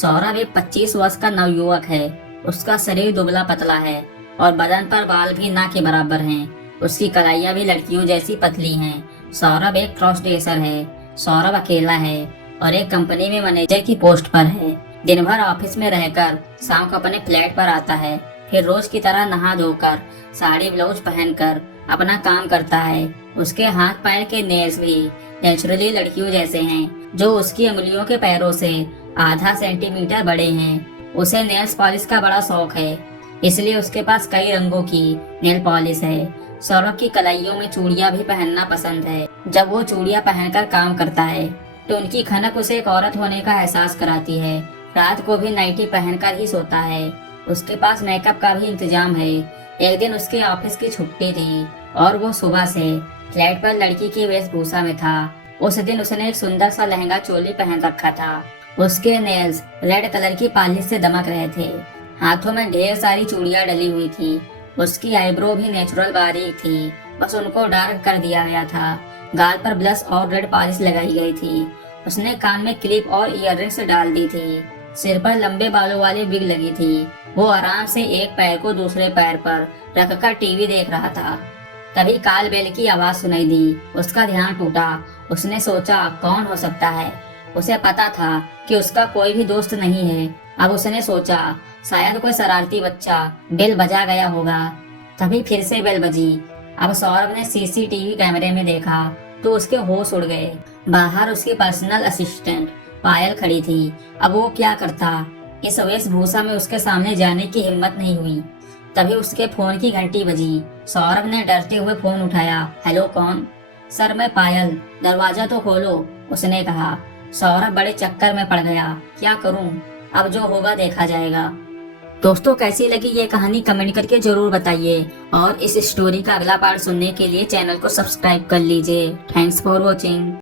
सौरभ एक 25 वर्ष का नवयुवक है। उसका शरीर दुबला पतला है और बदन पर बाल भी ना के बराबर हैं। उसकी कलाइयाँ भी लड़कियों जैसी पतली हैं। सौरभ एक क्रॉस ड्रेसर है। सौरभ अकेला है और एक कंपनी में मैनेजर की पोस्ट पर है। दिन भर ऑफिस में रहकर शाम को अपने फ्लैट पर आता है। फिर रोज की तरह नहा धोकर साड़ी ब्लाउज पहनकर अपना काम करता है। उसके हाथ पैर के नेल्स भी नेचुरली लड़कियों जैसे हैं, जो उसकी उंगलियों के पैरों से आधा सेंटीमीटर बड़े हैं। उसे नेल्स पॉलिश का बड़ा शौक है, इसलिए उसके पास कई रंगों की नेल पॉलिश है। सौरभ की कलाइयों में चूड़ियां भी पहनना पसंद है। जब वो चूड़ियां पहनकर काम करता है तो उनकी खनक उसे एक औरत होने का एहसास कराती है। रात को भी नाइटी पहनकर ही सोता है। उसके पास मेकअप का भी इंतजाम है। एक दिन उसके ऑफिस की छुट्टी थी और वो सुबह से फ्लैट पर लड़की की वेशभूषा में था। उस दिन उसने एक सुंदर सा लहंगा चोली पहन रखा था। उसके नेल्स रेड कलर की पॉलिश से दमक रहे थे। हाथों में ढेर सारी चूड़ियां डली हुई थी। उसकी आईब्रो भी नेचुरल बारीक थी, बस उनको डार्क कर दिया गया था। गाल पर ब्लश और रेड पॉलिश लगाई गई थी। उसने कान में क्लिप और इयररिंग्स डाल दी थी। सिर पर लंबे बालों वाली विग लगी थी। वो आराम से एक पैर को दूसरे पैर पर रखकर टीवी देख रहा था। तभी काल बेल की आवाज सुनाई दी। उसका ध्यान टूटा। उसने सोचा कौन हो सकता है। उसे पता था कि उसका कोई भी दोस्त नहीं है। अब उसने सोचा शायद कोई शरारती बच्चा बेल बजा गया होगा। तभी फिर से बेल बजी। अब सौरभ ने सीसीटीवी कैमरे में देखा तो उसके होश उड़ गए। बाहर उसकी पर्सनल असिस्टेंट पायल खड़ी थी। अब वो क्या करता। इस वेशभूषा में उसके सामने जाने की हिम्मत नहीं हुई। तभी उसके फोन की घंटी बजी। सौरभ ने डरते हुए फोन उठाया। हेलो, कौन? सर, मैं पायल, दरवाजा तो खोलो, उसने कहा। सौरभ बड़े चक्कर में पड़ गया। क्या करूं? अब जो होगा देखा जाएगा। दोस्तों, कैसी लगी ये कहानी कमेंट करके जरूर बताइए और इस स्टोरी का अगला पार्ट सुनने के लिए चैनल को सब्सक्राइब कर लीजिए। Thanks for watching.